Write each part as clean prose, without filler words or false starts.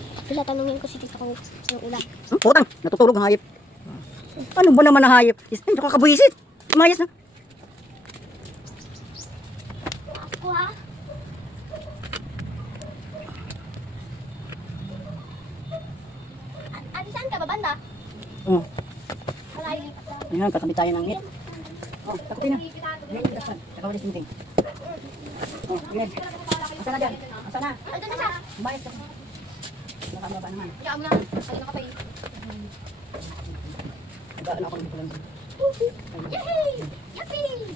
kasi tanungin ko si tita ko yung ulam. Putang, natutulog ang hayop. Ano ba naman ang hayop? Hindi ko kakabuhisit. Umayos na. Ako ha? Ate, saan ka ba banda? Oo. Malayo. Ayan, katabi tayo ng hit. Oh, takutin na. Ayan, dasan. Nakawalis meeting. Oh, ayan. Asa na dyan? Asa na? Ando na siya. Umayos ka. Nakamaba naman. Kaya mo na. Kanina ka pa eh. Nag-aala ako ng kulang. Yay! Yuppie!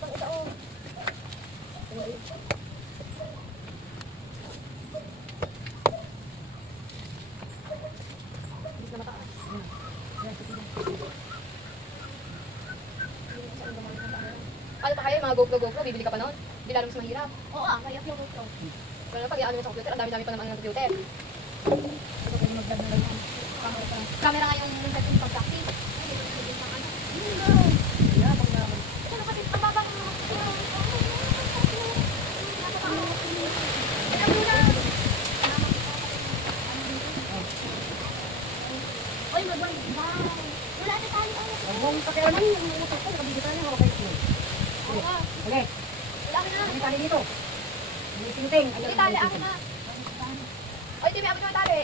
Pang ito oh. Ano pa kayo, mga GoPro, bibili ka pa noon? Hindi lalo mas mahirap. Oo ah, kaya yung ito. Pero pag i-ano mo sa computer, ang dami-dami pa naman ng computer. Camera nga yung setting pag-practice. Ano kasi ang baba ko. Oy, mag-wine. Wow. Wala na tayo. Huwag mong pakialaman yung utak ko. Nakabigit tayo. Okay. Wala ka na. Ano tali dito? May sinting. Hindi tali, akin na. Oy, Timmy, abot mo yung tali.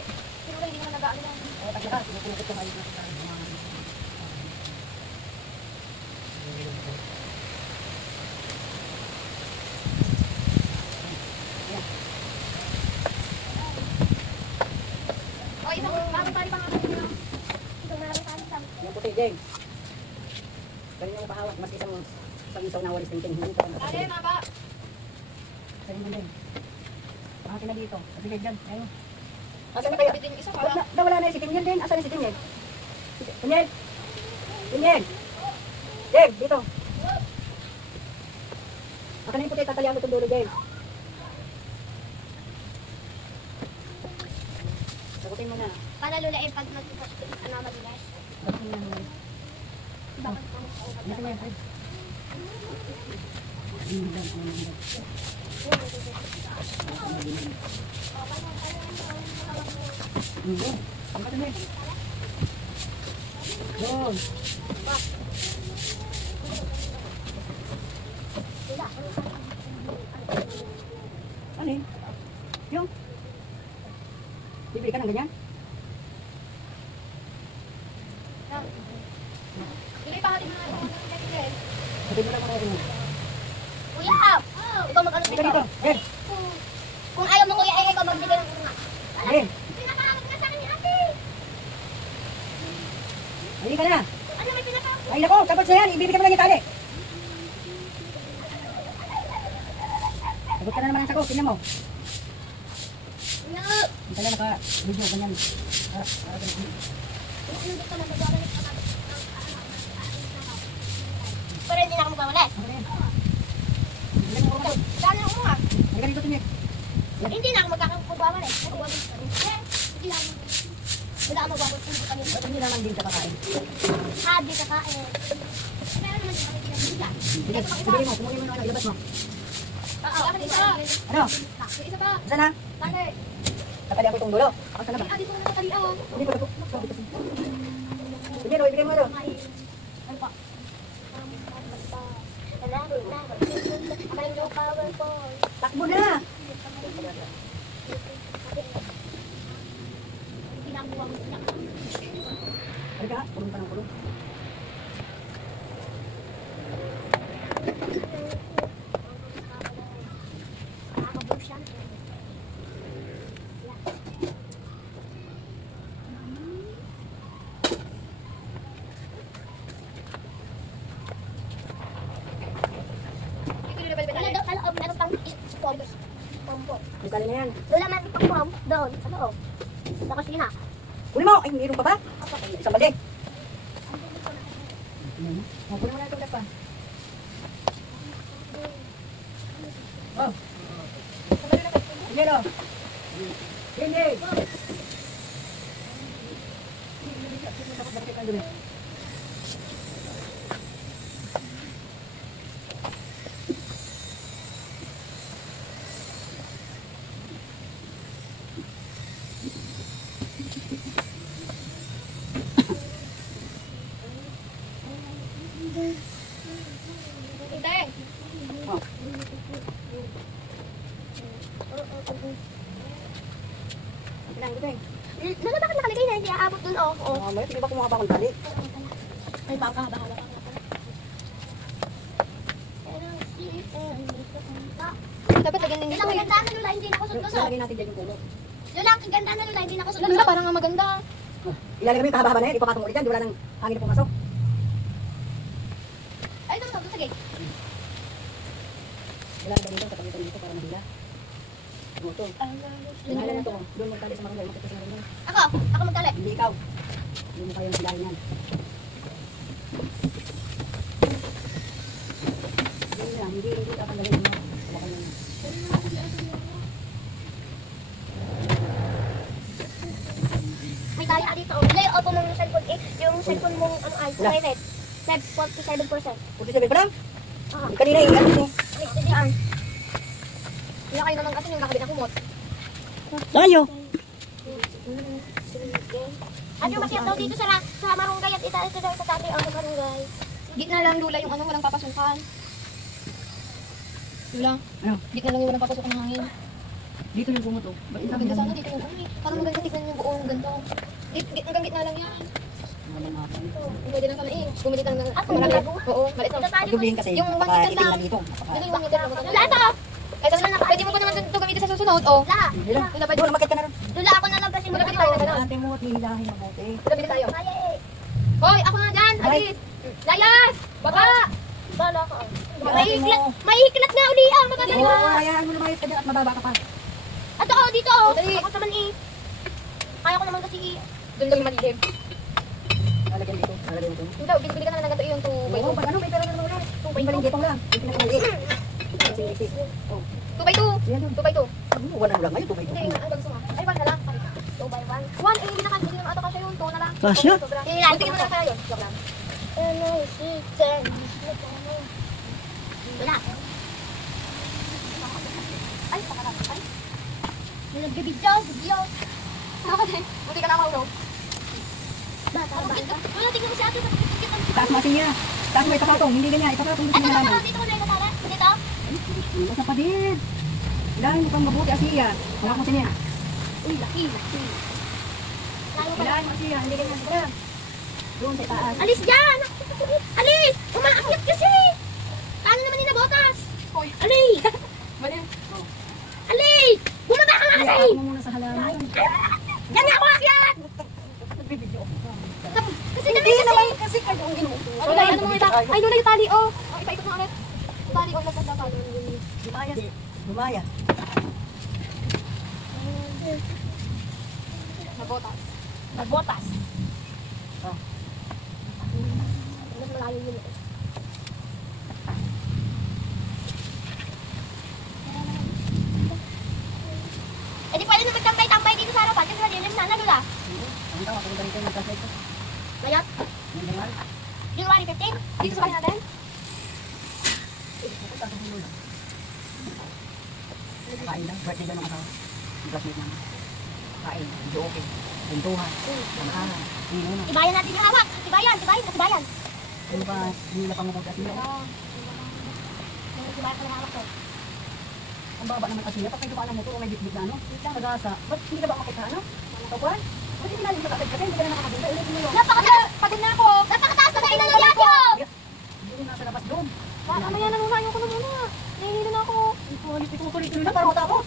Siguro hindi mo nag-ano lang. Oh, tagla ka. Sinupulukot ko kayo. Oy, isang bagong tali pa nga. Itong meron tayo sa. Yung puti, Jeng. Ganyan yung pahawak. Mas isang isaw na walis tingting. Hindi ka pa Tali, mga ba? Ganyan mo, Jeng. Pangatin na dito. Sige, dyan. Ayun. Kasi Asan na kayo? din yung isa Wala, para. nawala na yung si Timyen din. Asan na si Timyen? Timyen! Timyen! Jeng, dito. Akan na yung puti. Tatalihan mo itong dulo, Jeng. Sagutin mo na. Panalulain pag madulas. Sagutin mo na. Bakit ka mo? Ano sa yan? Ang ka dami. Yun. Ano yun? Yung? Bibili ka ng ganyan? Hindi pa hatin na ito. Sabi mo lang mga rin. Kuya! Ikaw mag-ano Halika dito. Jen. Kung ayaw mo kuya, ikaw magbigay ng una. Jen. Pinakakamit ka sa akin ni ate. Halika na. Ano may pinakakamit? Ay nako, tapos na yan. Ibibigay mo lang yung tali. Sagot ka na naman ang sako. Tingnan mo. No! Hindi na naka-video. Ganyan. Pero hindi na ako magwawalis. Dali ako nga. Halika dito, Tingnan. Hindi na ako magwawalis. Hindi na ako. Wala ako magwawalis. Ba't hindi naman din siya kakain? Hadi kakain. Meron naman yung makikita. Sige, ibigay mo. Kumuli mo yung ano. Ilabas mo. Oo, isa. Ano? Isa pa. Saan na? Tali. Tatalihan ko itong dulo. Ako saan na ba? Adi ko na nakatali ako. Hindi ko. Sige, ibigay mo ito. Takbo na! Halika, kulong ka ng kulong. May tali na yan. Doon naman ipang doon, sa loob. Sa kusina. Kunin mo! Ay, mayroon pa ba? Isang balik. Kunin mo na itong pa. Oh. Sige, no? Hindi. Kinain ko eh. Lala, bakit nakalagay na? Hindi aabot dun, oh. Oh. May hindi ba kumaka akong tali? Ay, baka. Dapat lagyan din Lula, dito eh. maganda na Lula, hindi na kusot-kusot. Ilalagay natin dyan yung tulo. Lula, kaganda na Lula, hindi na Lula, kusot-kusot. parang nga maganda. Ilalagay mo yung kahaba-haba na yan, ipapatong ulit dyan, di wala nang hangin na pumasok. Ay, ito, sige. Ilalagay dito, kapagitan dito para mahila. Ito. Hinahala na ito. Doon magtali sa marunay, magtali sa marunay. Ako magtali. Hindi ikaw. Hindi mo kayang hilahin yan. Hindi lang, hindi dapat lagay mo. Wala kayo na. May tali ka dito. Hindi, opo mong cellphone eh. Yung cellphone mong ano ay, Wala. private. 47%. 47 pa lang? Ah. Kanina yung ano mo. Saan? Kaya kayo naman kasi yung kakabit na kumot. Tayo. Ano masiyap daw dito sa marunggay at ito daw sa tati o sa marunggay. Gitna lang Lula yung ano, walang papasukan. Lula, Ano? gitna lang yung walang papasukan ng hangin. Dito yung bumuto. Ba't ito Maganda sana dito yung ano eh. Parang maganda tignan yung buong ganito. Hanggang gitna lang yan. Pwede lang kami eh. Bumili ka ng marami. Oo, malit lang. Pagdublihin kasi, Yung baka one itim na lang. dito. Dito yung 1 meter lang. Lula, ito! Kaya sabi na, pwede mo pa naman ito gamitin sa susunod. Oh. Lula! Hindi lang. Lula, pwede. Doon, makit ka na rin. Lula, ako na lang kasi Malapit magkano. tayo na. Ate mo at hihilahin mabuti. Lapit tayo. Kaya eh. Hoy, ako na dyan. Alit. Layas! Baba! Bala ka. Ate mo. Mahihiklat na uli ah. Magkagaling Oo, ah. hayaan mo na mayit ka dyan at mababa ka pa. Ato oh, dito oh. Dali. Ako naman eh. Kaya ko naman kasi Doon lang yung malilim. Lalagyan dito. Lalagyan dito. Hindi, bili ka na ng ganito yung 2 by Oo, 2. pag ano, may pera na naman ulit. May balinggitong lang. May pinakamaliit. Kasi litik. Oh, 2 by 2. yan yun. 2 by 2. Wala lang ngayon, tubig. Hindi, ang gusto mo. Ay, 1 na lang. 2 by 1. 1, eh, hindi na kasi yung ato kasi yung 2 na lang. Kasya? Sobra. Tingnan. Tingin mo na lang kaya yun. Joke lang. Ano si Chen? Wala. Ay, pakarap. Ay, Nagbibidyo, video. buti ka na mahulog. Bata. Wala, tingnan mo si ate. Taas mo asin niya. Taas mo itakatong. Hindi ganyan. Itakatong. Hindi Ito ganyan. na, dito ko na yung natara. Dito. Basta pa din. Ilahin mo pang mabuti asiya. Hawak mo siya. Uy, laki. Lalo pala. Ilahin mo asiya. Hindi ganyan. Tara. Doon sa taas. Alis dyan! Alis! Umaakyat kasi! Paano naman ninabotas? Hoy. Alis! Mali. Alis! Bumaba ka nga kasi! Iyak mo muna sa halaman. Yan nga ako akyat! Nagbibidyo ako. Kasi Hindi naman kasi kayo ang inuuto. Ano na, ano mo ita? Ay, doon na yung tali, oh. Oh, ipaikot mo ulit. Yung tali, oh, lagpas na tali. Lumaya. Lumaya. Mabotas. Nagbotas. Oh. Mas malayo yun eh. Eh di pwede na magtambay-tambay dito sa harapan kasi malilim na nalula. Ang tawag ko rin kayo magkasay ko. Mayat, Ang ganyan. January 15. Dito sa bahay natin? Kain lang. Birthday lang ng asawa. Classmate namin. Kain. Video okay. Buntuhan. Makahan. Hindi muna. Tibayan natin yung hawak. Tibayan. Ano ba? Hindi na pangukod kasi yun. Tibayan ko ng hawak ko. Ang baba naman kasi yun. Pag may dumaan ng motor o may bitbit na ano. Nagasa. Ba't hindi ka ba makita ano? Kapuan? Ba't hindi natin makakit kasi hindi ka na nakakabunda. Ulitin mo yun. Pagod na ako. Napakataas na kayo ng yatyo! Hindi mo nasa labas doon. Mamaya na muna, ayoko na muna. Nahihilo na ako. Itutuloy-tuloy na para matapos.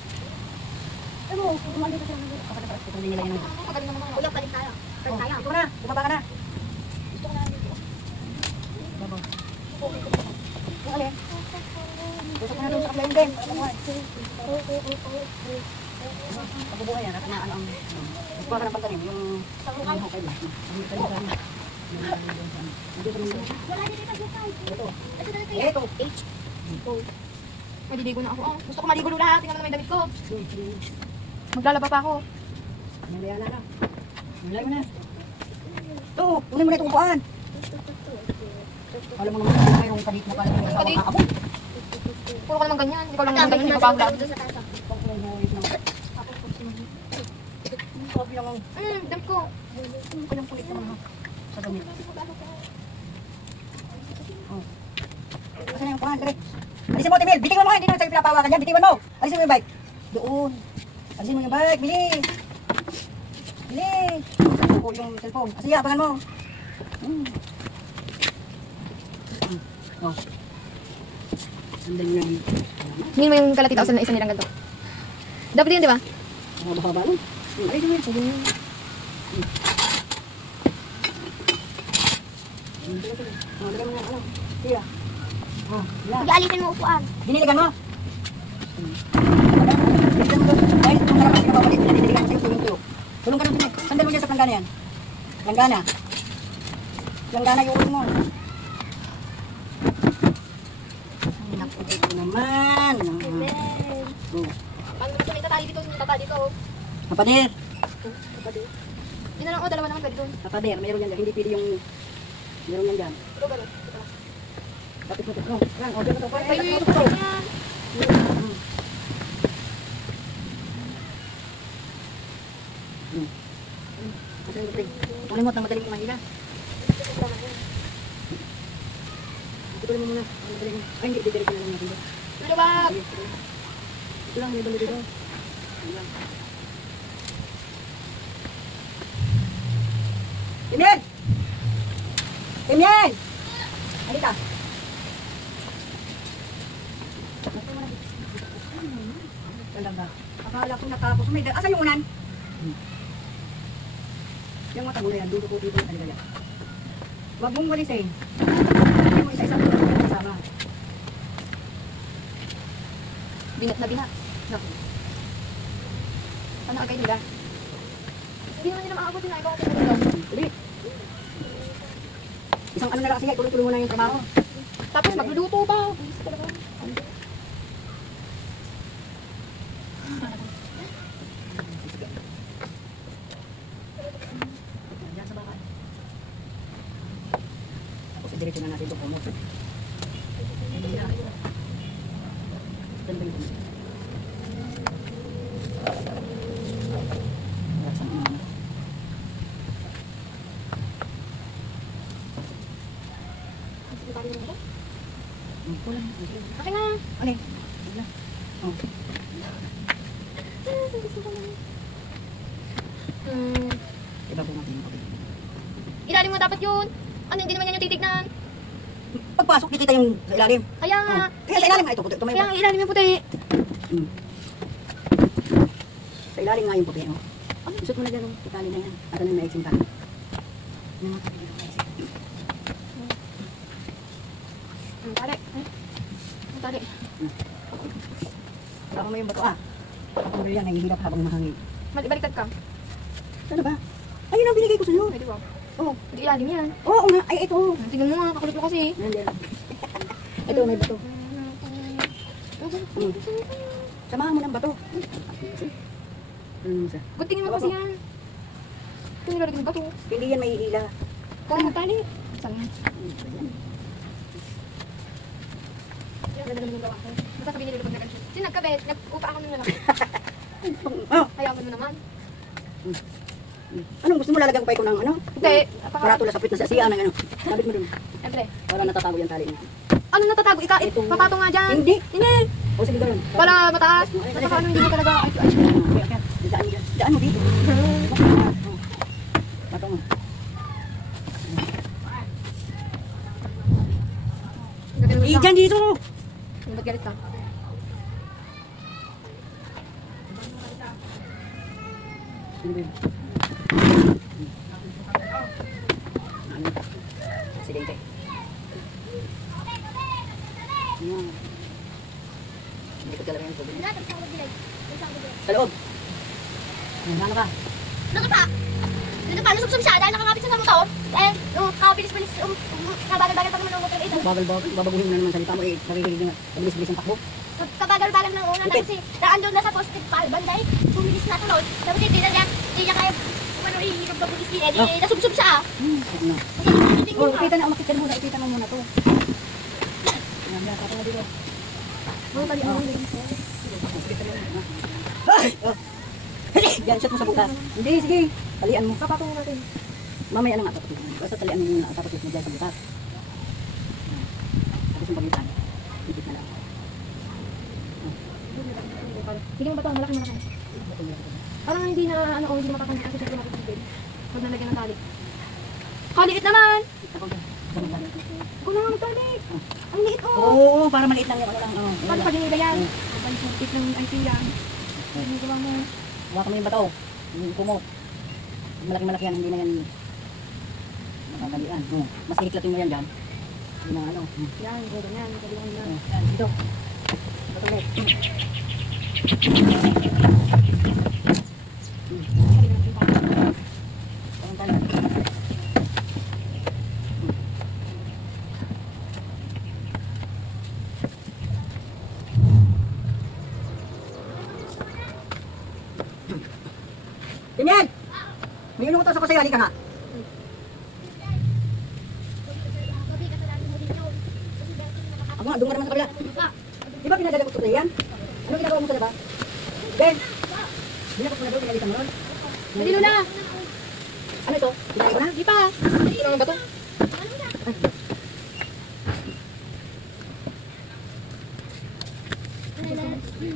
Ano? Tumalit ka siya. Kapag naparas ko kung hindi nila yun. Magaling naman ako. Ulang palit tayo. Oh, ito na. Bumaba ka na. Gusto ko na dito. Baba. Yung alin? Gusto ko na doon sa kabilang din. Pagbubuhay yan. At na ano ang... Kuha ka ng pantalim. Yung... Yung hukay ba? Yung talim-talim. Wala din ito Ito. Ito na ito. Ito. Maliligo na ako. Gusto ko maligo Lula. Tingnan mo naman yung damit ko. Maglalaba pa ako. Mamaya na. Mamaya mo na. Ito. Kunin mo na itong upuan. Alam mo naman mayroong kadit na pala yung asawa Kadit? kaabot. Puro ka naman ganyan. Ikaw lang naman ganyan. Hindi ko pa vlog. Sabi naman, Damit ko. kanyang kulit naman ha. Sa damit. Oh. Kasi na yung upuan, dire. Alisin mo, Timil. Bitingan mo, hindi naman sa'yo pinapawakan yan. Bitingan mo. Alisin mo yung bike. Doon. Alisin mo yung bike, bilis. Bilis! Yung cellphone. Kasi abangan mo. Oh. Sandali mo na dito. Hindi mo yung kalati tausan na isa nilang ganito. Dapat yun, di ba? Mahaba-haba nun. Ay, di mo yun. Sabi mo yun. Lagyan mo na ano. Tira. Yan. Pag-aalitin mo upuan. Diniligan mo. Dahil kung marami pinababalik, diniligan sa'yo, tulong-tulong. Tulong ka doon, sandal mo dyan sa planggana yan. Planggana. Planggana yung ulo mo. Ito naman. Paano gusto may tatali dito? May tatali dito. Kapader. Hindi na lang, dalawa naman pwede doon. Kapader, meron yan dyan. Hindi pwede yung... Meron yan dyan. Ito ba? Tapos mo ito. Yan, order mo ito. Ay, ito yan. Malimot na madaling kumahila. Ituloy mo muna. Ay, hindi. Didirik na lang natin. Ano ba? Ito lang, may balo dito. Timyen! Timyen! Halika. Talaga. Akala ko natapos. Asan yung unan? Yung mata mo na yan, duduko dito yung aligaya. Huwag mong walisin. Hindi mo isa-isa mo yung kasama. Binat na binat. Ano agay nila? Hindi naman nila maabot yun. Ikaw ako pinag Ulit. Isang ano na lang kasi, tuloy-tuloy mo na yung trabaho. Tapos magluluto pa. Bilis talaga. Diyan sa baba. Tapos diretso na natin ito po. Okay na. Okay. Oh. Iba po natin. Ilalim mo dapat yun. Ano, hindi naman yan yung titignan. Pagpasok, kikita yung sa ilalim. Kaya nga. Kaya sa ilalim nga ito, puti. Ito may Kaya ang ilalim yung puti. Sa ilalim nga yung puti. Oh. Isot mo na dyan, sa tali na yan. At ano yung maiksin tali. Ang tali. Ang tali. Baka mo yung bato Ako yan, nahihirap habang mahangin. Baliktad ka. Ano ba? Ayun ang binigay ko sa'yo. Pwede ba? Oo. Hindi ilalim yan. Oo nga, ay ito. Tingnan mo nga, kakulit mo kasi. Nandiyan. Ito, may bato. Samahan mo ng bato. Good tingin mo kasi yan. Ito nilalagay ng bato. Hindi yan may ila. Kung ang tali. Saan yan? Basta sabihin nila pag nag-shoot. Kasi nagkabet, nag-upa ako nung lalaki. Oh, Hayaan mo naman. anong gusto mo lalagyan ko pa ikaw ng ano? Hindi. Paratula sa pit na sa siya ng ano. Sabit mo dun. Siyempre. Para natatago yung tali niya. Ano natatago? Papato nga dyan. Hindi. Hindi. O sige gano'n. Wala mataas. Saka ano, hindi mo talaga. Ay. Daan mo dito. Bato mo. Dyan dito. Ba't galit ka? Sige, ite. Ikot ka lang yung tubig. Sa loob. Ano ka? Nakapa. Dito pa, lusog-sug siya dahil nakakapit siya sa motor. And, kabilis-bilis, kabagal-bagal pa naman ang motor ito. Babaguhin mo na naman salita mo eh. Naririnig na. Mabilis-bilis ang takbo. Kabagal-bagal ng una. Tapos daan doon na sa positive banday. Bumilis na tuloy. Tapos hindi niya kaya umano ihirap na bulis niya. Di nasubsob siya. Ano? Oh, kita na. Makita muna. Ikita mo muna to. Yan, tapos na dito. Ay! Oh. Yan, shot mo sa butas. Hindi, sige. Talian mo. Papatungo natin. Mamaya na nga tapos. Basta talian mo muna. Tapos mo dyan sa butas. Tapos yung pagitan. Higit na lang. Hindi mo ba ito? Malaki. Ito, ito, ito. Parang hindi na, ano, hindi na makakangit kasi syempre matutubig. Pag nalagyan ng tali. Kaliit naman! Ako dyan. Ganun lang. Ako na nga magtali. Ang liit, oh. Oo, para maliit lang yung ano lang. Oo, Paano yun pa lang. din yan? Ang sumpit ng IT yan. Hindi ko lang mo. Huwag kami yung bato. Yung kumo. Malaki-malaki yan, hindi na yan makakalian. Mas ihiklatin mo yan dyan. Hindi na ano. Yan, ganyan. Ganyan yan. Yan, dito. Bato ulit. Parang tayo. Timel! May inutos ako sa'yo, halika nga. Ako nga, doon ka naman sa kabila. Di ba pinadala ko sa yan? Ano ginagawa mo sa labas? Ben! Binakot mo na doon, pinalitan mo nun. Nalilo na! Ano ito? Binahay ko na? Di pa! Ito lang ba ito?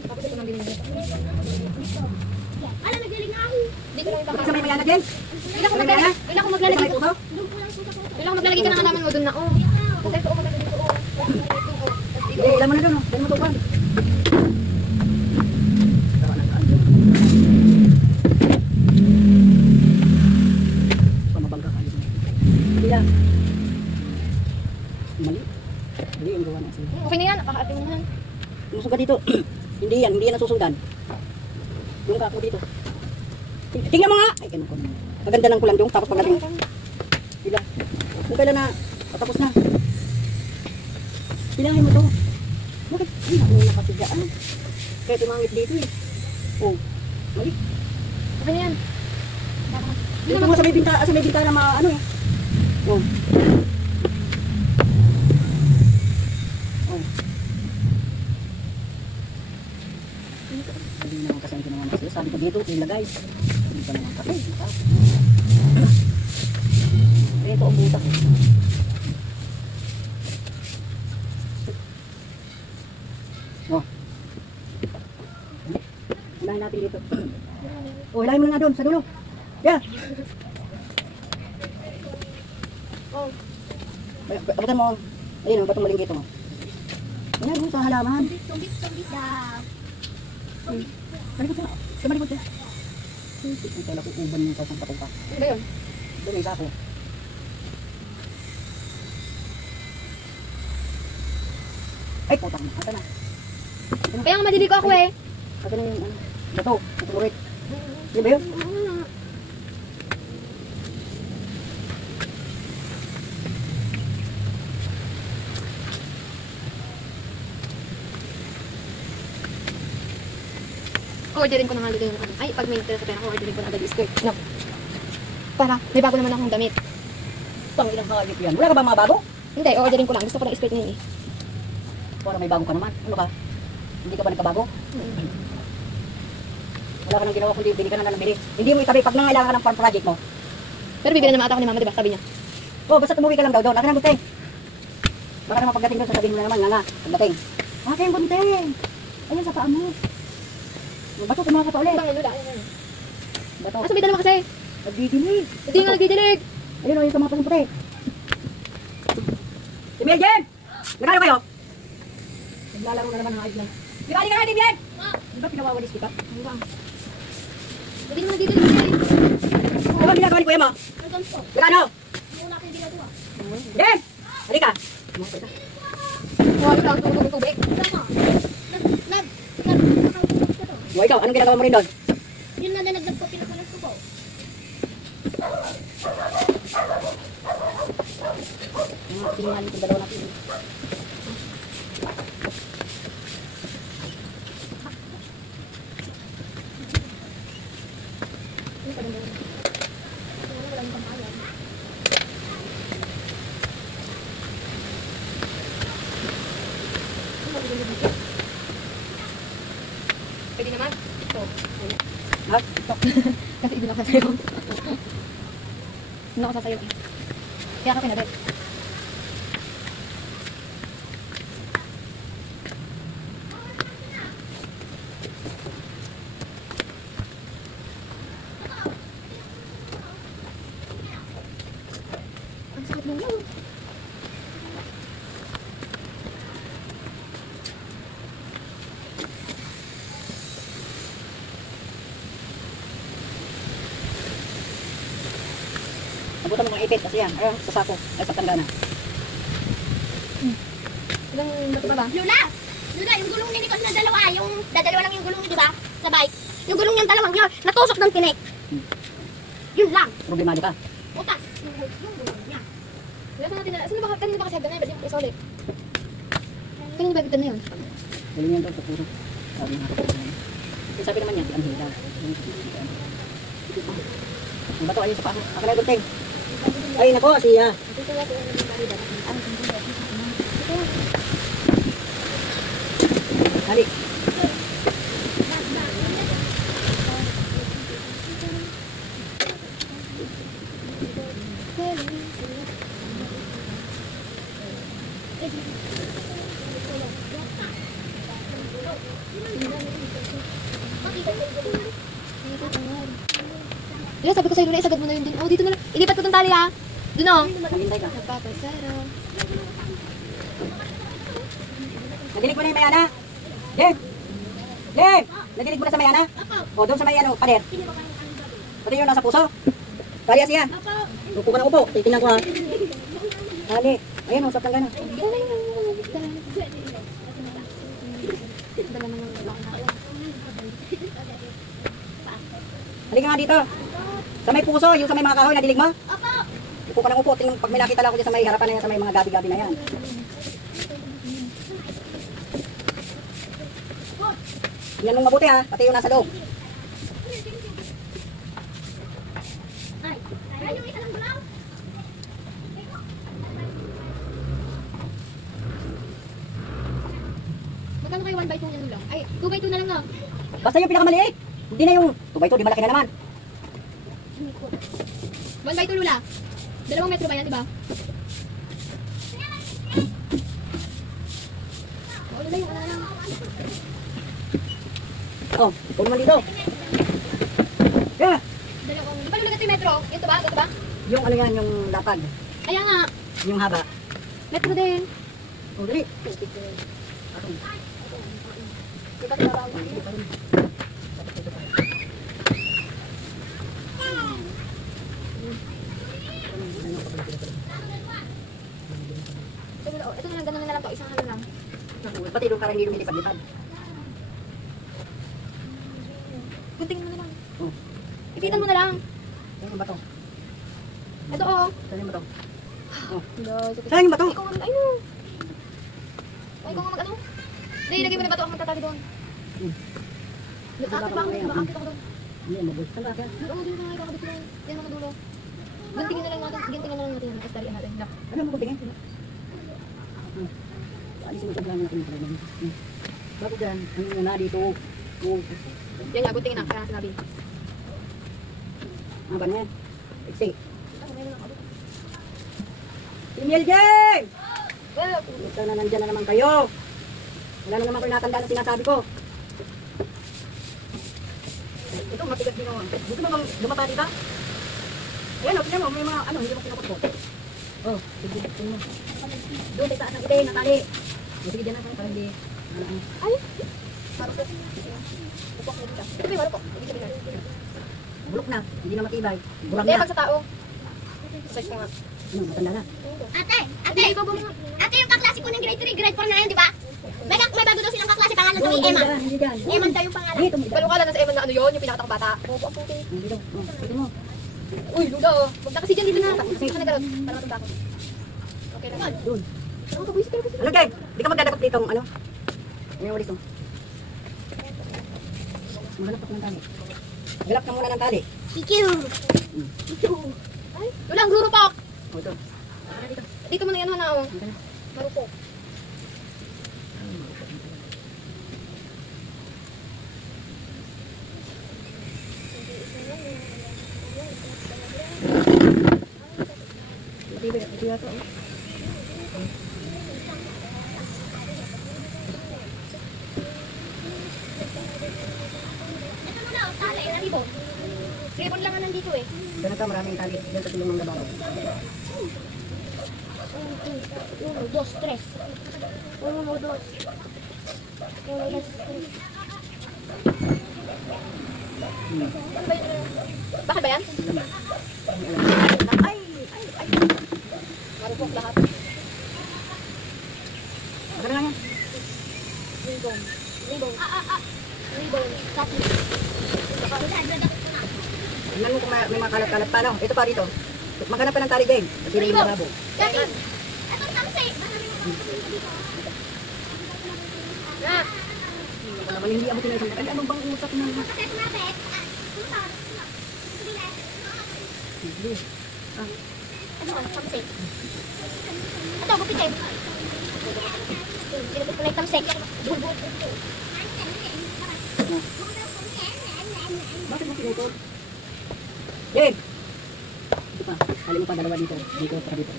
Tapos ito nang binili. Ala, nagaling nga ako. Dito lang yung Bakit sa may mayana, Jen? Hindi ako Sa may mayana? maglalagay. Hindi ako maglalagay. Sa may puso? Hindi ako maglalagay ka ng alaman mo doon na, oh. Kasi ito, maglalagay dito, oh. Hindi, ilan mo na doon, oh. Dali mo tukan. Pamabangga ka. Hindi lang. Mali. Mali yung gawa na sila. Okay na yan, nakakaating mo na. Lumusog ka dito. Hindi yan nasusundan. Yung ka ako dito. Tingnan mo nga! Ay, ganun ko naman. Maganda lang kulang yung tapos pagdating. Bila. Kung kailan na, patapos na. Bilangin mo to. Bakit? Hindi na ako nakasigaan. Kaya tumangit dito eh. Oh, mali. Okay na yan. Dito nga sa may bintana ano eh. Oh. Oh. Sabi naman kasi hindi naman kasi. Sabi ko dito, ilagay. Hindi ka naman kasi. Ito ang butak eh. Oh. Hilahin natin dito. Oh, hilahin mo na nga doon, sa dulo. Yeah. Oh. Abutan mo. Ayun, ang batong malinggito mo. Ayan, doon sa halaman. Tumbit daw. Malikot na. Sa malikot na. Ang tala ko uban yung sasang patong ka. Ano ba yun? Doon may isa ako. Ay, putang na. Ata na. Kaya nga madili ko ako eh. Ata na yung ano. Bato. Tumurit. Yun ba yun? Orderin ko na nga dito yung ano. Ay, pag may interest sa pera ko, orderin ko na agad yung skirt. No. Para, may bago naman akong damit. Pang ilang hayop yan. Wala ka ba mga bago? Hindi, orderin ko lang. Gusto ko ng skirt na yun eh. Para may bago ka naman. Ano ka? Hindi ka ba nagkabago? Wala ka nang ginawa kundi bili ka na lang bili. Hindi mo itabi pag nangailangan ka ng farm project mo. Pero bibili naman ata ako ni mama, diba? Sabi niya. Oh, basta umuwi ka lang daw doon. Akin ang gunting. Baka naman pagdating doon, sasabihin mo na naman, nga. Pagdating. Akin ang gunting. Ayun sa paa mo. Bato, kumakas pa ulit. Bang, lula. Ayun. Bato. Ah, sabi dalawa kasi. Nagdidilig. Hindi nga nagdidilig. Ayun o, yung sa mga puti. Si Miljen! Nagano kayo? Naglalaro na naman ng ayos lang. Di ba, di ka na, Miljen! Di ba pinawawalis kita? Hindi naman nagdidilig kasi. Di ba ginagawa ni kuya mo? Hanggang po. Nagano? Muna kayo ginagawa. Miljen! Halika! Huwag lang tubig ng tubig. Tama. O ikaw, anong ginagawa mo rin doon? Yun na nalagdag ko, pinapalas ko po. Sinungaling itong dalawa natin. Pwede naman. Ito. Ha? Ito. Kasi hindi na ako sasayaw. Hindi na ako sasayaw eh. Kaya ako pinabit. Nabutan mo kung ipit kasi yan. Ayun, sa sako. Ay, sa tanda na. Ilang bato ba ba? Lula! Lula, yung gulong ni Nicole na dalawa, yung dadalawa lang yung gulong niya, di ba? Sa bike. Yung gulong niyang dalawang yun, natusok ng tinik. Yun lang. Problemado ka. Utas. Yung gulong niya. Wala pa natin na. Sino ba? Kanina ba kasi hagdan na yun? Ba't yung isa ulit? Kanina ba hagdan na yun? Galing yan daw sa puro. Sabi nga. Sabi naman yan, ang hila. Ang bato ayun sa paa. Ako na gunting. Ay, nako, siya. Dito na ito yung nalida. Hali. Diba, sabi ko sa'yo na isagad mo na yun dun. Oh, dito na lang. Ilipat ko tong tali ha. Dun oh. Maghintay ka. Nagpapasara. Nadinig mo na yung Mayana? Dave! Dave! Nadinig mo na sa Mayana? O, doon sa may ano, pader. Pati yun nasa puso. Kaya siya. Upo ka na upo. Titingnan ko ha. Hali. Ayun, usap lang gano'n. Halika nga dito. Sa may puso, yung sa may mga kahoy, nadinig mo? Opo. Upo ka ng upo. Tingnan, pag may nakita lang ako dyan sa may harapan na yan, sa may mga gabi-gabi na yan. Yan mong mabuti ha, pati yung nasa loob. Ay, ay, yung isa lang gulong. Magkano kayo 1 by 2 yan lang? Ay, 2 by 2 na lang na. Basta yung pinakamaliit. Hindi na yung 2x2, di malaki na naman. 1 by 2 lula. 2 metro ba yan, diba? Oo, lula yung ano na lang. Oh, ikaw naman dito. Yeah. 2. Di ba lula 3 metro? Ito ba? Ito ba? Yung ano yan, yung lapad. Kaya nga. Yung haba. Metro din. Oh, dali. Di ba trabaho? Ito na lang, ganun na lang to. Isang ano lang. Pati doon ka rin hindi lumilipad-lipad. Guntingin mo na lang. Oh, Ipitan mo na lang. saan yung bato? Ito oh. Saan yung bato? Oh, Hello. saan yung bato? Ikaw nga ay no. Ay, ikaw nga mag ano? Hindi, ilagay mo na bato ako magtatabi doon. Akit ba ako? Akit ako doon. Hindi, mabos ka lang. Oo, dito na nga ikaw dito lang. Yan mga dulo. Guntingin na lang natin. Guntingin na lang natin. Estarian natin. Lock. Ano mo kung tingin? Alisin mo sa lang natin yung problema. Bago dyan, ano muna dito. Oh, Yan nga, guntingin na. Kaya sinabi. ano ba na yan? Iksi. Ito, meron lang ako. Team LJ! Well, Ito na nandyan na naman kayo. Wala na naman kayo natandaan na sinasabi ko. Ito, matigas din ako. Gusto mo bang lumapati ka? Ayan, tingnan mo, may mga ano, hindi mo kinakot ko. Oh, sige, tingnan mo. Doon, sa itaas ng itin, natali. Oh, sige, dyan na kayo, para hindi. ay. Marupok. Upok na dito. Ito may marupok. Ibig sabihin. Bulok na, hindi na matibay. Buram Hindi, na. pag sa tao. Search ko nga. Ano, matanda na. Ate, ate yung kaklase ko ng grade 3, grade 4 na yun, di ba? May bago daw silang kaklase, pangalan daw yung Emma. Hindi dyan. Eman daw yung pangalan. Dito, may Balo ka lang sa Eman na ano yun, yung pinakatakang bata. Opo, ang puti. Dito, oh, dito mo. Uy, luda oh. Huwag na kasi dyan, dito na. Kasi ka nagarot. Para matunda ko. Okay lang. Doon. Ano ka, buwisit ka na kasi. Ano, Jay? Di ka magdadakot dito, ano? May ulit, oh. Maghanap ako ng tali. Galap ka muna ng tali. Kikiw. Ay, lula, ang gurupok. Oh, ito. Dito mo na yan, hana oh. Ito na. Marupok. Ito yata, oh. Ito muna, tali na dito. Ribbon lang nga nandito eh. Ganun ka, maraming tali. Diyan sa tulong ng gabaw. 1, 2, 3. 1, 2. 1, 2. Ano ba yun? Bakit ba yan? Ay! may mga kalat-kalat pa, no? Ito pa rito. Maghanap ka ng tali, Jane. Kasi rin yung malabo. Dati, ito tamsi. Wala man hindi abutin na isang ano bang usap na? Sige. Ano, tamsi. Ito, gupitin. Sinabot ko na yung tamsi. Bakit mo pinutol? Jane! Ito pa. Hali mo pa dalawa dito. Dito, saka dito.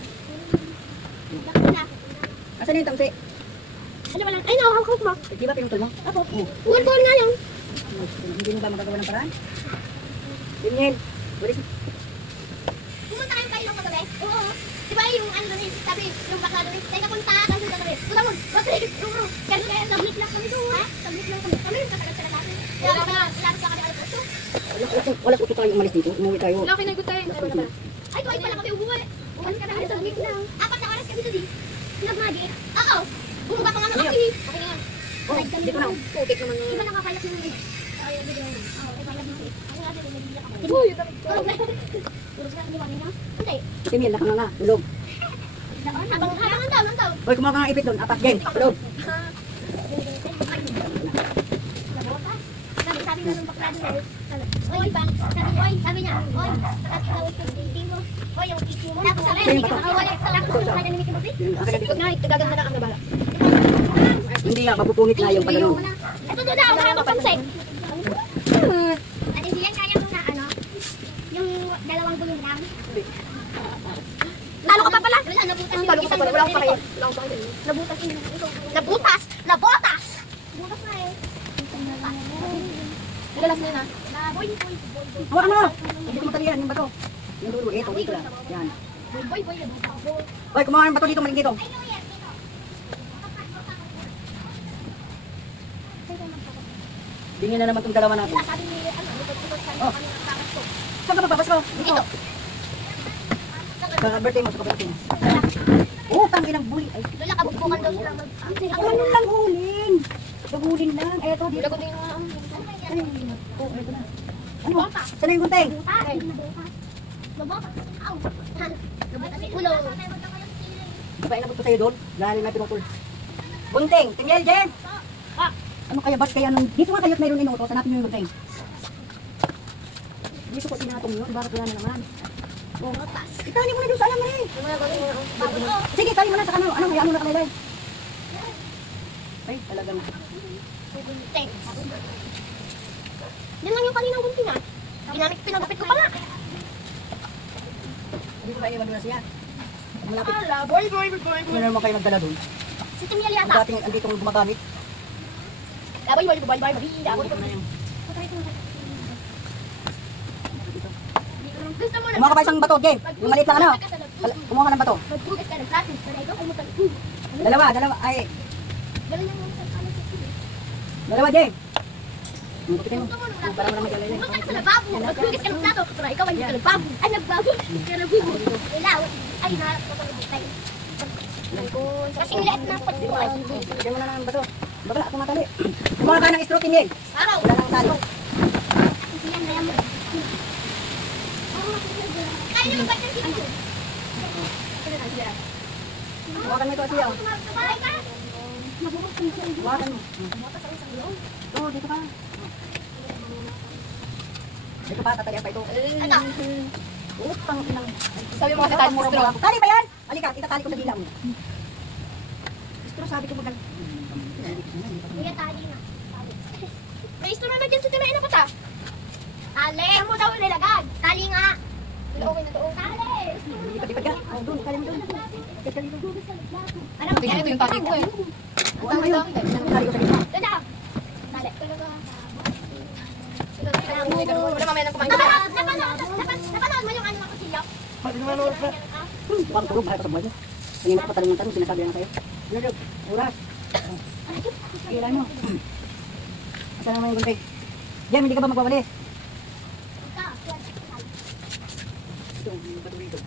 Asan na yung tamsi? Ano ba lang? Ay, nakakakot mo. Di ba pinutol mo? Ako. Buwan-buwan nga yun. Hindi mo ba magagawa ng paraan? Daniel, walis. Pumunta kayo kayo ng magabi? Oo. Di ba yung ano doon, sabi, yung bakla doon, teka punta kayo sa gabi. Punta mo, bakit? Kasi kaya sablit lang kami doon, ha? Sablit lang kami. Kami yung katagal-tagal natin. Kaya kami, lalapit ka kami alas 8. Walas uto tayo umalis dito. Umuwi tayo. Wala kinagot tayo. Ay, tuway pala kami umuwi. Umalis ka na kami sa week lang. 4 na oras kami doon, Pinagmagi. Oo. Bumuka pa nga ng kami. Okay na yan. Oh, dito na. Tubig naman Di ba na. nakakailas na naman? Ay, video. Oo, ay, pala naman. Ang nga din, nabibigyan ka pa. Uy, yung damit ko. Tulog na. Tulog na, iniwanin niya. Hindi. Si Miel, nakanganga. Ulog. Habang ang taon, ang taon. Hoy, kumuha ka ng ipit doon. Apat, Jane. Ulog. Sabi nga nung bakla din, oy, bang, sabi niya, oy, tatati daw yung titi mo. Oy, yung titi mo. Tapos sabi niya, oy, talak ko sa kanya ni Mickey Mouse. Huwag na, itagagan na lang ang nabala. Hindi nga, mapupungit na yung pagano. Ito doon na, ang pansek. At hindi yan kaya mo na, ano, yung dalawang gulong lang. Talo ka pa pala? Wala, nabutas yung Talo ko pa pala. Wala akong pakay. Wala akong pakay. Nabutas yung nabutas! Nabotas! Nabutas na eh. Nilalas na yun, ha? Boy. Hawakan mo! Hindi ko matalian yung bato. Yung dulo, eto, dito lang. Yan. Boy, nabutas. Hoy, kumuha ng bato dito, maling dito. Bingin na naman itong dalawa natin. Sabi ni, ano, Oh. Saan ka magpapasok? Dito. Kaka-birthday mo sa kapatid. Oh, tangin ang buli. Ay, Lola, kabugbukan daw sila mag... ano lang hulin? Pagulin lang. Ay, ito, dito. Lagot na yung mga Ay, oh, ito na. Ano? Saan na yung gunting? Nabotas. Aw. Nabotas yung ulo. Di ba inabot ko sa'yo doon? Dahil may pinutol. Gunting! Tingel, Jen! Ah. Ano kaya, ba't kaya nung... Dito nga kayo't mayroon inutos. Hanapin nyo yung gunting. Dito ko tinatong yun. Bakit wala na naman? Oh, itali mo na doon sa alam mo eh. yung mga gawin mo. Sige, tali mo na sa kanal. Ano, hayaan mo na kalaylay. Ay, talagang... Gunting. Yan lang yung kaninang gunting ah. Pinagapit ko pa nga. Hindi ko kayo iwan doon na siya. Malapit. Boy. Kung naman kayo magdala doon. Si Tingel Ang yata. dating andito kong gumagamit. Boy. Dito na yung... Gusto mo na. Kumuha ka pa isang bato, Jen. Yung maliit lang ano. Kumuha ka ng bato. Magbugas ka ng plato. Para ikaw ay magkal... Dalawa. Ay, Ganun yung mga ano sa TV. dalawa, Jen. Kupitin mo. Gusto mo na. Para mo na magdalaylay. Pumunta ka sa lababo. Magbugas ka ng plato. Para ikaw ay magkalababo. Ay, nagbabo. Kaya nagbubo. Ilaw. Ay, naharap ko pang butay. Kasi liit na pot ko ay. Bigyan mo na ng bato. Bakla, ako matali. Kumuha ka ng straw, Tingel. Araw. Wala nang tali. Kasi yan na yan. Kaya naman ba't yung sino? Hawakan mo ito siya. Tumalay ka. Hawakan mo. Oo, dito ka. Dito pa, tatalian pa ito. Ito. Utang inang. Sabi mo kasi tayo mo straw. Tali ba yan? Halika, itatali ko sa bilang. Straw, sabi ko magal... Kuya, tali na. May istorya na dyan sa tinain na pata. Tali mo daw nilagag. Tali nga. Okay na to. Tali. Lipat ka. Oh, doon, kaya mo doon. Lipat ka dito. Ano? Tingnan ito yung tali ko eh. Oh, ano yun? Tali ko sa gitna. Doon na. Tali. Wala mamaya nang kumain. Napanood mo yung ano ng kusilyo? Parang tulog, bahaya pa sa buhay mo. Kanina ko patanong ng tanong, sinasabi na sa'yo. Ano, oras. Kailan mo? Asa naman yung gunting? Jem, hindi ka ba magwawalis? Ito, yung bato rito.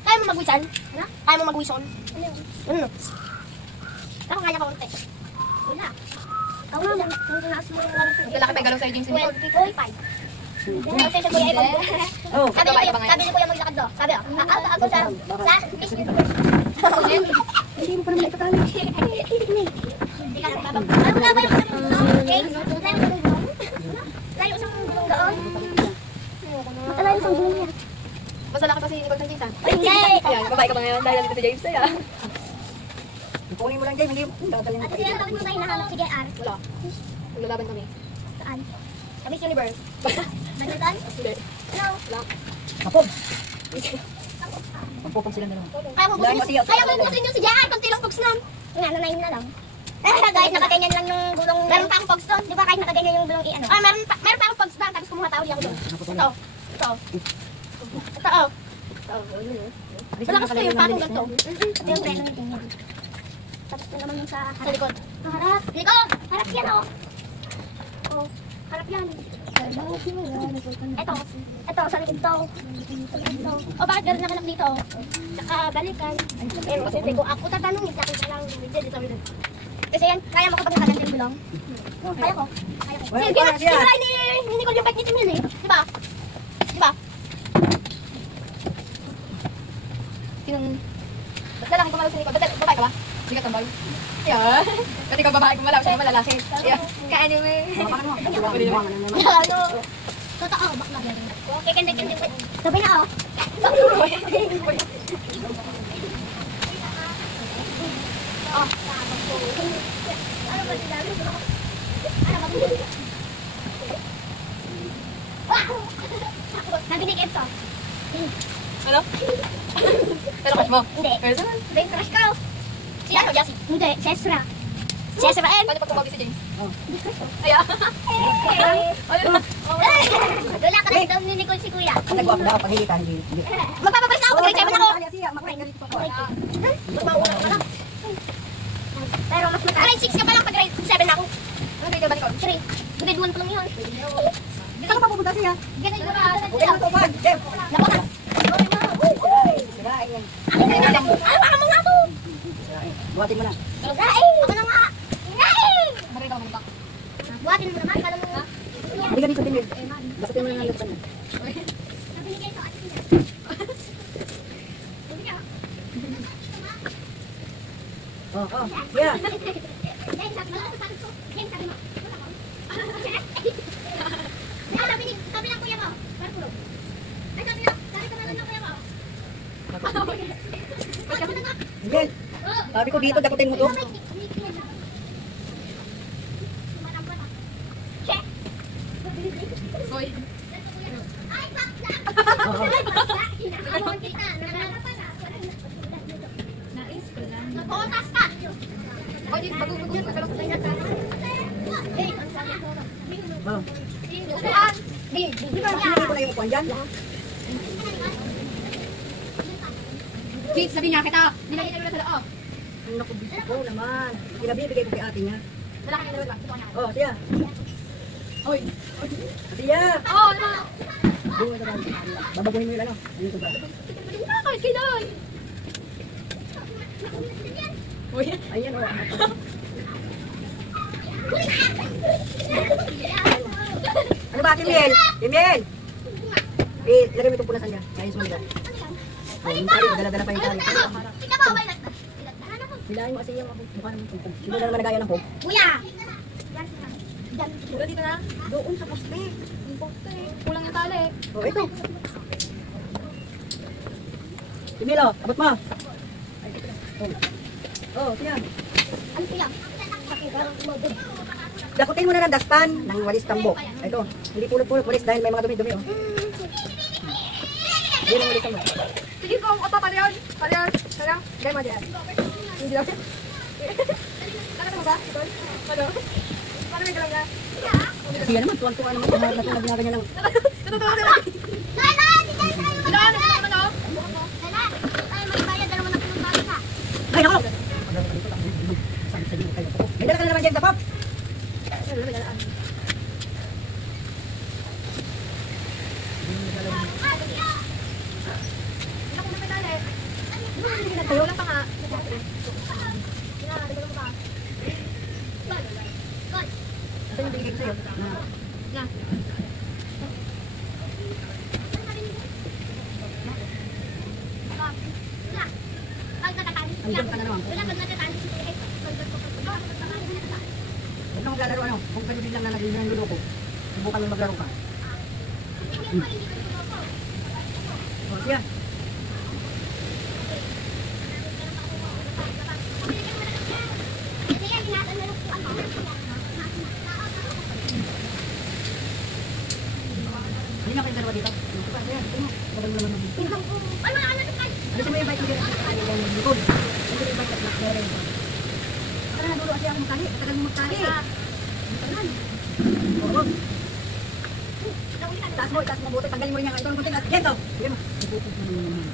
Kaya mo magwisan? Kaya mo magwison? Ano? Ako kaya ka unti. Wala. Ikaw na. Lalaki pa yung galaw sa'yo, James. 25. Kasi sa kuya ay Oh, sabi ni kuya maglakad daw. Sabi ako sa Miss Universe. hindi mo pa naman itatali. Hindi ka nagbabag. Ano nga ba yung layo isang gulong doon? Matalayo isang gulong niya. Basta laki pa si Nicole sa James, ha? Hindi! Ayan, babae ka pa ngayon dahil nandito si James, ha? Kukunin mo lang dyan, hindi dadalhin At mo. sila bakit mo tayo nahanap si JR? Wala. Maglalaban kami. Saan? Sa Miss Universe. Badminton? Hindi. Ano? Wala. Kapog. Pagpupog silang dalawa. Kaya mo busin yung si JR, konti lang pogs nun. Nga, nanayin na lang. Guys, nakaganyan lang yung gulong. Meron pa akong pogs doon. Di ba kahit nakaganyan yung gulong i-ano? Meron pa akong pogs doon. Tapos kumuha tao di ako doon. Ito. Oh. Malakas ko yung patong ganito. Ito yung relo nito. Tapos ito naman yung sa likod. Harap. Likod! Harap yan, oh. Oh, harap yan. Ito, sa likod to. O, bakit gano'n nakalak dito? Tsaka balikan. Pero kasi kung ako tatanungin, sa akin ka lang. Dito. Kasi yan, kaya mo kapag nakaganyan yung gulong. Kaya ko. Kaya ni Nicole yung pag-itim yun eh. Diba? Sinong... Ba't lalaki gumalaw si Nicole? Ba't babae ka ba? Hindi ka tambal. Ayan. Ba't ikaw babae gumalaw? Siya naman lalaki. Ayan. Ka-anime. Ano? Totoo, bakla yan. Okay, kanda-kanda. Sabi na, oh. Ano ba sila? Sabi ni Kepso. Ano? Pero crush mo? Hindi. Pero saan? Hindi yung crush ko. Si ano, Jassy? Hindi, Cesra. Cesra N. Paano pag tumawag si James? Oh. Ayan. Wala ka na daw ni Nicole si Kuya. Nag-walk daw, paghihita, hindi. Magpapabalik ako, mag-grade 7 ako. Pero mas grade 6 ka pa lang pag grade 7 ako. Ano grade ka ba, Nicole? 3. Grade 1 pa lang yun. Saan ka papupunta siya? Ganun yung Okay lang ito, Pag. Jeff. Napaka. Sirain yan. Ano ba mo nga po? Buhatin mo na. Ako na nga. Marita ko mga Buhatin mo naman. Kala mo nga. Hindi ka dito, Timid. Dapatin mo na ng lupan na. Sabi ni Kenzo, ate niya. Sabi niya. Oh. Yeah. Then, sabi mo, Ken, sabi mo. Sabi ng kuya mo. Marpulog. Ay, sabi ka naman ng kuya mo. Miguel, sabi ko dito, dapatin mo to. Hoy. Ay, bakla! Ano kita? Nais ko lang. Napotas ka! Hoy, bago yan. Pero sa inyo. Eh, ang sabi ko. Oh. Upuan! Di ba, sinigay ko na yung upuan dyan? James, sabi niya kita. Nilagay na sa loob. Ang nakubisi ko naman. Pinabibigay ko kay ate niya. Lalaki na naman. Ito niya. Oh, siya. Hoy. Siya. Oh, ano? Doon ka naman. Babaguhin mo yung ano. Ano ito ba? Bakit kailan? Hoy. Ayan o. Ano ba, Timel? Timel! Ilagay mo itong punasan dyan. Ayos mo nila. Yung tali, dala-dala pa yung tali. Ikaw ba, wala na. Hilahin mo kasi yung mukha ng pugpog. Sino na naman nagaya ng pug? Kuya! Wala dito na. Doon sa poste. Kulang yung tali. Oh, ito. Timel, oh. Abot mo. Oh, siya. Ano kuya? Dakutin mo na ng daspan ng walis tambok. Ito. Hindi pulot-pulot walis dahil may mga dumi-dumi, oh. Yan ang walis tambok. Sige ko, opa, pariyan. Pariyan. Pariyan. Gaya mo dyan. Hindi lang. Nakata mo ba? Ito? Ano? Paano may galang na? Kasi yan naman, tuwan-tuwa naman. Lahat na ito nagnaganyan ng... Tututuwa nila. Ilan? Ano? Ay, ako! May dala ka na naman dyan sa pop. Wala pa nga. Ito yung binigay ko sa'yo. Na. Nandiyan ka na naman. Wala pag natataan si Kuya. Huwag na maglalaro ano. Kung pwede din lang na nagluloko. Subukan mo maglaro ka. O, siya. Sige, tinatanong ko ako. Hindi na kayo dalawa dito. Subukan mo yan. Ito mo. Maganda naman naman. Ano, ano, Alisin mo yung bike mo dito. Yung likod. Alisin mo yung bike at meron pa. Para nadulo kasi ako magkali. Katagal mo magkali. Katagal. Oo. Taas mo mabuti. Tanggalin mo rin yan. Ito ang kunting. Gento. Sige mo. Mabuti mo naman.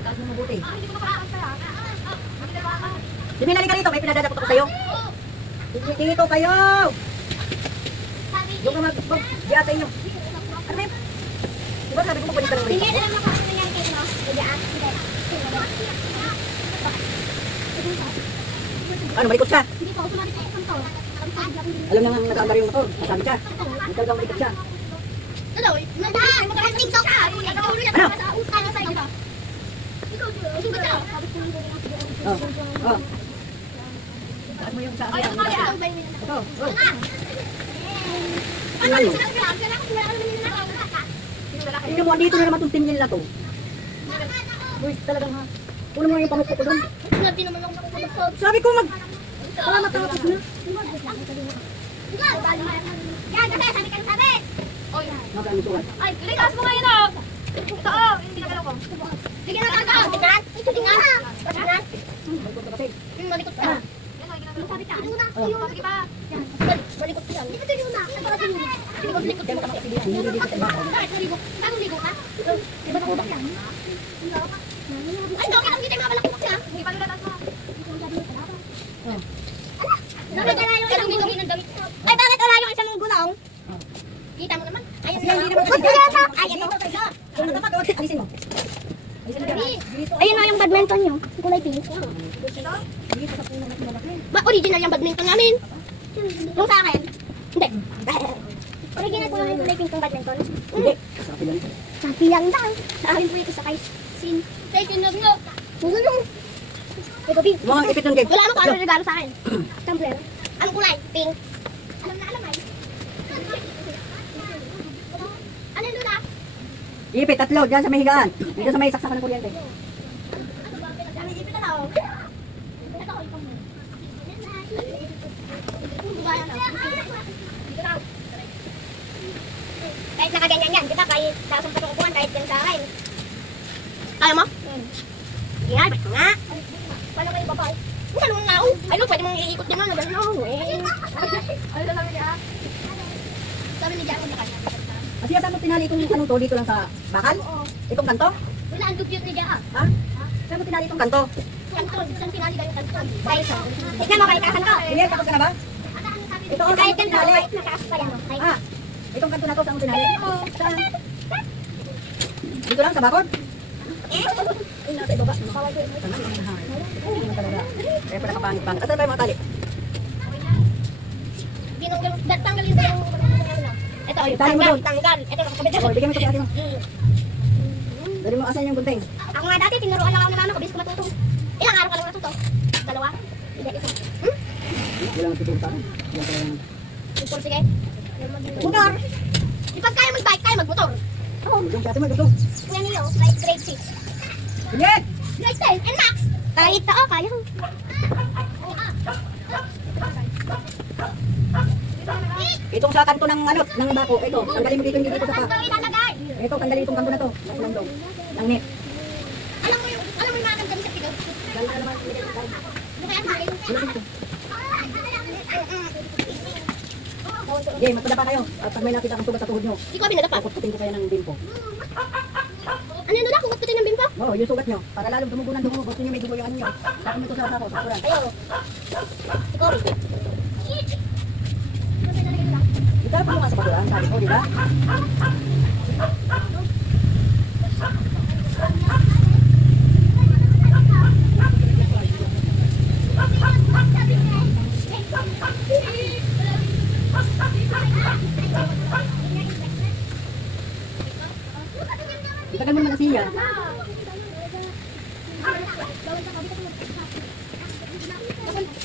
Taas mo mabuti. Sige, nalika rito. May pinadadapot ako sa'yo. Tingito kayo. Yung mag-diya sa inyo. Ano ba yun? Diba sabi ko magpalit ka ng Hindi, rito? alam mo kung ano nangyari kayo, no? Nag-aas. Ano, malikot siya? Hindi po, sumali kayo sa motor. Alam na nga nag-aandar yung motor. Sasabi siya. Hindi talagang malikot siya. Ano? Madaan! Mag-tiktok ka! Ikaw ulit Ano? sa utang sa iyo. Ikaw, sugat ka. Oh. Oh. Taas mo yung sa akin. Ito. Oh. Ano? Tingnan mo. Tingnan mo, andito na naman itong tingin na to. Uy, talagang ha. Puno mo yung pangit ko doon. Hindi naman ako nakapagpag. Sabi ko para matapos na. Yan, kasi sabi ka sabi. Magaan ito. Ay, ligas mo ngayon oh. Ito oh, hindi na galaw ko. Sige na kaka. Tingnan. Tingnan. Tingnan. Malikot ka. Sabi ka. Sige pa. Malikot ka yan. Ito yun na. Hindi ko malikot ka. Bagong ligo ka? Di ba nakubak yan? Ay, no, kitang kita yung mga balakubak niya. Hindi pa nila taas mo. Ay, bakit wala yung isang gulong? Kita mo naman. Ayun Kasi hindi na. naman kasi Ay, ito. Kung natapat, alisin mo. Alisin mo dyan. Ayun na yung badminton nyo. Kulay pink. Dito sa puno na pinalaki. Ba, original yung badminton namin. Yung sa akin. Hindi. Original po yung kulay pink yung badminton. Hindi. Sa akin lang. Sabi lang daw. Sa akin po ito sa kay Sin. Kay Kinag nga. Gusto nyo. Ito pink. Mga ipit nun, Gabe. Wala mo kung ano regalo sa akin. Tumbler. Anong kulay? Pink. Alam na alam ay. Ano yun na? Ipit, tatlo, dyan sa may higaan. Dito sa may saksakan ng kuryente. Ano ipit na daw? Ito ko ipang mo. Dito daw. Kahit nakaganyan yan, kita kahit taas ang patukuhan, kahit yan sa akin. Kaya mo? Sige nga, ba't ko nga? Paano kayo babay? Ano nung nao? Ay, no, pwede mong iikot din lang na gano'n. Ano na sabi niya? Sabi ni Jack, na kanya. Kasi saan mo tinali itong anong to dito lang sa bakal? Itong kanto? Wala, ang dugyot ni Jack. Ha? Saan mo tinali itong kanto? Kanton, saan tinali kayo kanton? Dahil tignan mo kayo kakanto. Sige, tapos ka na ba? Ito ang Kahit saan mo ganito, tinali. kahit nakaas pa yan. Ah, itong kanto na to, saan mo tinali? Saan? Dito lang, sa bakod? Ay, nasa ibaba. Tama, hindi naman talaga. Kaya pala kapangit-pangit. Asan ba yung mga tali? Tanggalin ba yung ito, yung Tali mo tanggal, doon. tanggal. Ito, nakakabit Oh, bigyan mo ito si ate mo. Dali mo, asan yung gunting? Ako nga dati, tinuruan lang ako ng mama ko, bis ko matuto. Ilang araw ka lang natuto? Dalawa? Hindi, isa. Wala nang tutulta. Wala talaga nang. Motor, sige. Motor. Di pag kaya mag-bike, kaya mag-motor. Oh, yung si ate mo, gusto. Kuya niyo, like grade 6. Sige! Grade 10, and max. Kahit tao, kaya ko. Itong sa kanto ng ano, ng bako. Ito, tanggalin mo dito, hindi dito sa pa. Saan daw ilalagay? Ito, tanggalin itong kanto na to. Nasa daw. Ng net. Alam mo yung mga kagami sa pigaw? Galing ka naman. Ano kaya tayo? Okay, magpada pa kayo. At pag may nakita kang sugat sa tuhod nyo, Di ko binadapa. kukutin ko kayo ng bimpo. Ano yun na? Kukutin ng bimpo? Oo, yung sugat nyo. Para lalong tumugo ng dugo. Gusto nyo may dugo yung ano nyo. Tapos mo ito sa sako, sa kuran. Ayaw. Ikaw. Ito pa nga sa kuran, sabi ko, di ba? Itagal mo naman na siya.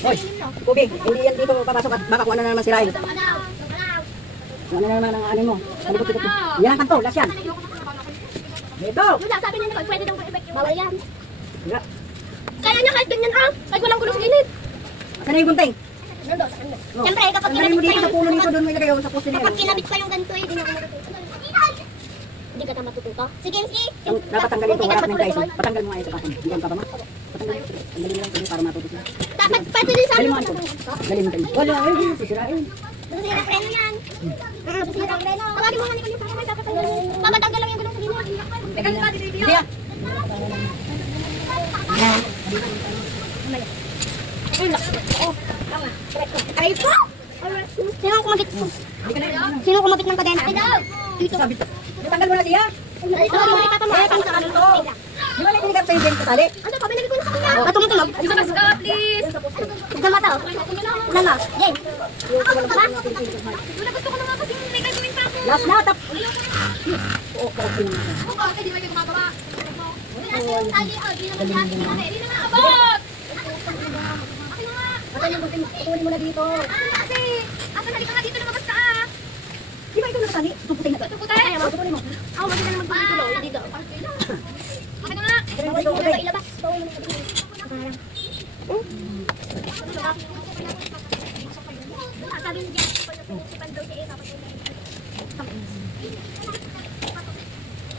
Hoy, Kubi, hindi yan dito papasok at baka kung ano na naman si Ryle. Ano na naman ang ano mo? Palibot-libot mo. Yan ang kanto, last yan. Dito! Wala, sabi niya na pwede daw bawal yan. Wala. Kaya niya kahit ganyan kahit walang gulo sa gilid. Saan na yung gunting? Nando, sa kanya. Oh. Siyempre, kapag Tanggalin mo kinabit dito pa sa puno nito, doon mo ilagay sa poste niya. kapag kinabit pa yung ganito, hindi na ako matututo. Hindi ka na matututo. Sige, sige. Dapat tanggalin ito, wala ka ng guys. Patanggal mo nga ito kapag. Hindi pa ba ma? Patanggalin mo. Tanggalin mo lang ito para matuto sila. Dapat pwede din sa Galing amin. mo ano? Galing mo tayo. Wala, ay, sisirain. Masira preno yan. Masira preno. Tawagin mo nga ni Kuya para dapat tanggalin. Pamatanggal lang yung gulong sa gilid. Teka, di ba, di video? Hindi ah. Aray po! Sino ang kumabit? Sino ang kumabit ng kadena? Dito. Sabi ito. Tanggal mo na siya. Ito, yung papa mo. Pang sa ano to? Di ba nagtinigap sa'yo dyan sa tali? Ano pa, binalik ko na sa kanya. Tumutunog. Isa ka, please. Tignan mo to. Tignan mo. Jane. Ba? Wala, gusto ko na nga kasi may gagawin pa ako. Last na, tap. Oo, okay na. Hindi mo yung gumagawa. Wala yung tali. Hindi naman lahat. Hindi na nga abot. Akin na nga. Patuloy mo na dito. Kasi, asan halika nga dito lumabas ka Di ba ito nakatali? Tuputay na to. Tuputay. Patuloy mo. Ako maganda naman pagtuloy dito. Akin na nga. Bawal mo ito, Ilabas. Bawal mo ito. Sabi niya dyan, principal daw siya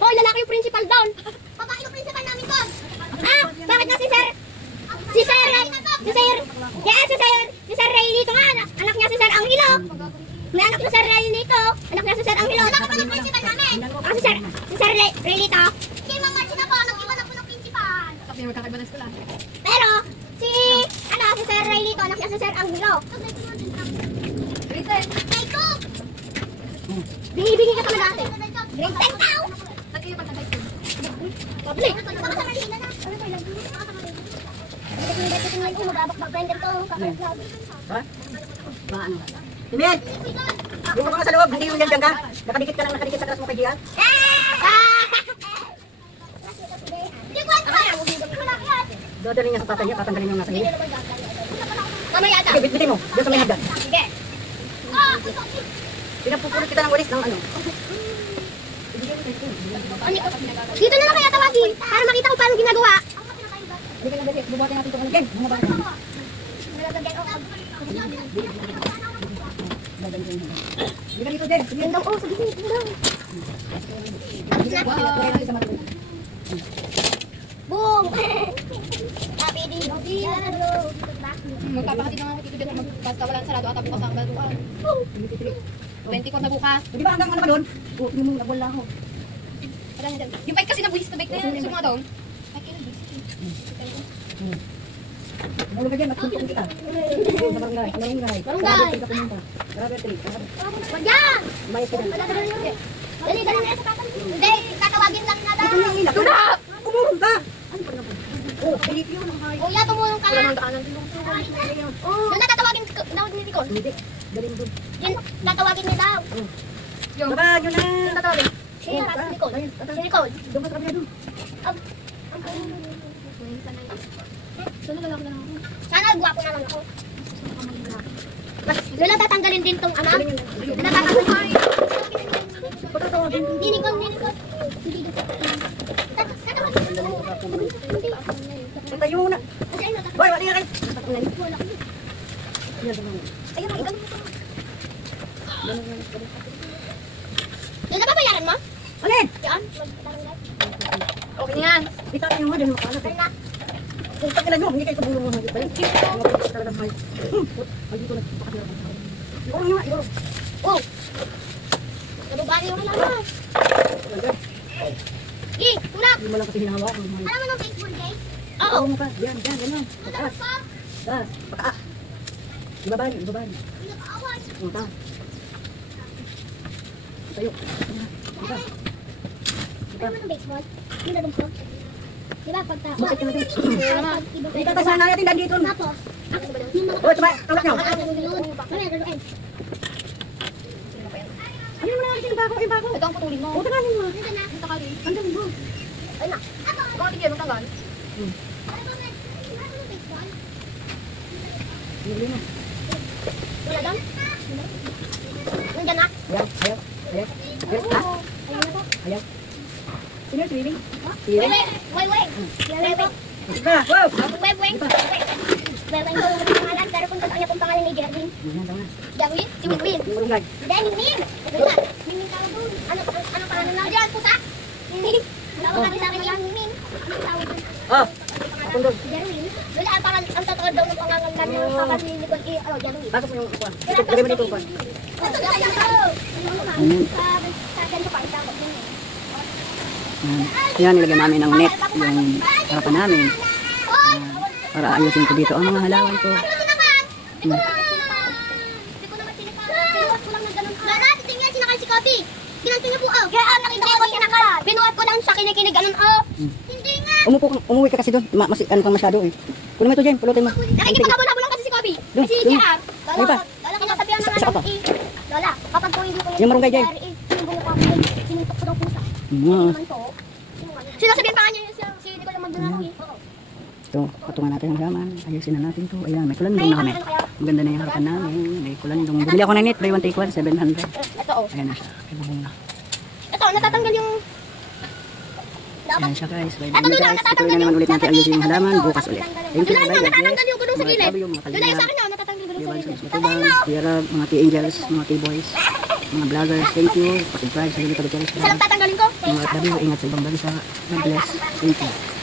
Hoy, lalaki yung principal down. Babae yung principal namin doon. Ah, bakit nga si Sir? Si Sir Ray dito nga. Anak niya si Sir Angelo. May anak na Sir Ray dito. Anak niya si Sir Angelo. Anak pa ng principal namin. Ah, si Sir Ray dito. Si Mama Marcina po, nag-iba na po ng principal. Tapos yung magkakaiba ng eskwela. Pero, si Sir Ray dito, anak niya si Sir Angelo. Grade 2. Binibigyan ka naman dati. Grade 10 daw. Ba't kayo pagka-high school? Public. Baka sa Marina na. Ano ba yun? Ha? Paano? Timel! Yung ka sa loob, hindi yung yan ka. Nakadikit ka lang, nakadikit sa taas mo kay Gian. Dadalhin niya sa tatay niya, tatanggalin niya nga sa iyo. Mamaya ata. Sige, bitbitin mo. Diyan sa may hagdan. Sige. Pinapupulot kita ng walis ng ano. Dito na lang kaya tawagin para makita ko paano ginagawa. Hindi ka lang dali, bubuhatin natin itong ano. Gen, mga bata. Hindi ka dito, Gen. Sige. Ganda oh, sabi ko, ganda. Boom! Happy din. Magpapakatid na nga ako dito dyan. Basta walang sarado at bukas ang baluan. 24 na bukas. Di ba hanggang ano pa doon? Yung mong nagwala ako. Wala na dyan. Yung bike kasi nabuhis na bike na yan. Gusto mo nga daw? Ay, kailan Ano ka dyan, magtuntun kita. Sa barangay, barangay. Barangay. Grabe, Tri. Wag yan! May sila. Dali, dali na sa tatay. Hindi, tatawagin lang na daw. Ito yung ilak. Tulak! Kumurong ka! Ano pa naman? Oh, Pilipino ng hay. Kuya, tumulong ka Wala na. nang daanan din. Doon na tatawagin daw ni Nicole. Hindi, galing doon. Yun, tatawagin niya daw. Baka yun na tatawagin. Si Nicole. Si Nicole. Doon ka sa kabila doon. Sana gwapo naman ako. Lola, tatanggalin din tong anak. Lola, tatanggalin. Hindi Nicole, hindi Nicole. Hindi Tayo muna. Boy, wali nga kayo. Ayun, ikaw. Lola, babayaran mo? Alin? Yan. Okay na yan. Kita tayo mo, dahil makalat eh. Kung tagilan nyo, hindi kayo kabulong mo. Talagang hay. Ay, dito na. Siguro nga, siguro. Oh! Nababali yung kailangan. Tulak! Hindi mo lang kasi hinahawa. Alam mo ng baseball game? Oo. Mo ka. Yan, yan, ganyan. Pataas. Taas. Pataas. Ibabali, ibabali. Pinakaawas. Taas. Tayo. Alam mo ng baseball? Yung lalong ko? Diba pagta... Bakit ka na dun? Pag- Dito tayo sana natin dito. Tapos, yung mga... Oh, sabay. Tulak nyo. Mamaya, laluin. Ayun mo na natin yung bako. Yung bako. Ito ang putulin mo. O, tagalin mo. Nandun na. Ito kali. Andun mo. Ayun na. Bakit hindi yan matanggal? Bili mo. Wala doon? Nandiyan na? Ayaw, ayaw, ayaw. Ayaw, ha? Ayun na po. Ayaw. Sino yung swimming? Wait, wait. Wait, wait. Wait, wait. Ka, wow! Wait, wait. Wait, wait. Ang pangalan, pero kung totoo niya pong pangalan ni Jerwin. Yan, tama na. Jerwin? Si Winwin. Yung marunggay. Hindi, Mingming. Wala. Mingming tawag doon. Ano pangalan na? Diyan, pusa. Mingming. Tawag kami sa akin niya, Mingming. Ano tawag doon? Oh, akong doon. Jerwin. Wala, ang totoo daw ng pangalan namin ng papa ni Nicole E. Oh, Jerwin. Pasok mo yung upuan. Lagay mo dito upuan. Sa ganito pa, itawag din eh. Yan, nilagyan namin ng net yung harapan namin. Para ayusin ko dito ang mga halaman ko. Ano sinakan? Hindi ko naman sinipan. Sinuot ko lang ng ganun. Lala, titingnan sinakal si Kobe. Ginanto niya po, oh. Kaya nakita ko sinakal. Binuot ko lang sa kinikinig, ganun, oh. Hindi nga. Umuwi ka kasi doon. Ano kang masyado eh. Kunin mo ito, Jen. Pulutin mo. Nakikipagabula lang kasi si Kobe. Doon, Si doon. JR. Ay pa. Lola, kinasabihan na Isa ka nga pa. ng Lola, kapag po hindi ko Yung marunggay, Jen. sinubo ko ako, sinutok ko daw pusa. Naman to. Sinasabihan pa nga niya si Nicole naman doon ako eh. Ito, patungan natin ang halaman. Ayusin na natin ito. Ayan, may kulandong na kami. Ang ganda na yung harapan namin. May kulandong. Bumili ako ng net. Buy one take one, 700. Ito, oh. Ayan na siya. Ibubong na. Ito, natatanggal yung... Ayan siya guys. Bye bye guys. Ituloy na naman ulit natin ayusin yung halaman. Bukas ulit. Thank you. Lola, Bye ito, bye. natatanggal yung gulong sa gilid. Mga Lola, yung sa akin na, natatanggal yung gulong sa gilid. Matubang, mga T-Angels, mga T-Boys, mga vloggers, thank you. Pasubscribe sa Lili Pagkakalis. Isa lang tatanggalin ko. Mga W, ingat sa ibang bansa. God bless. Thank you.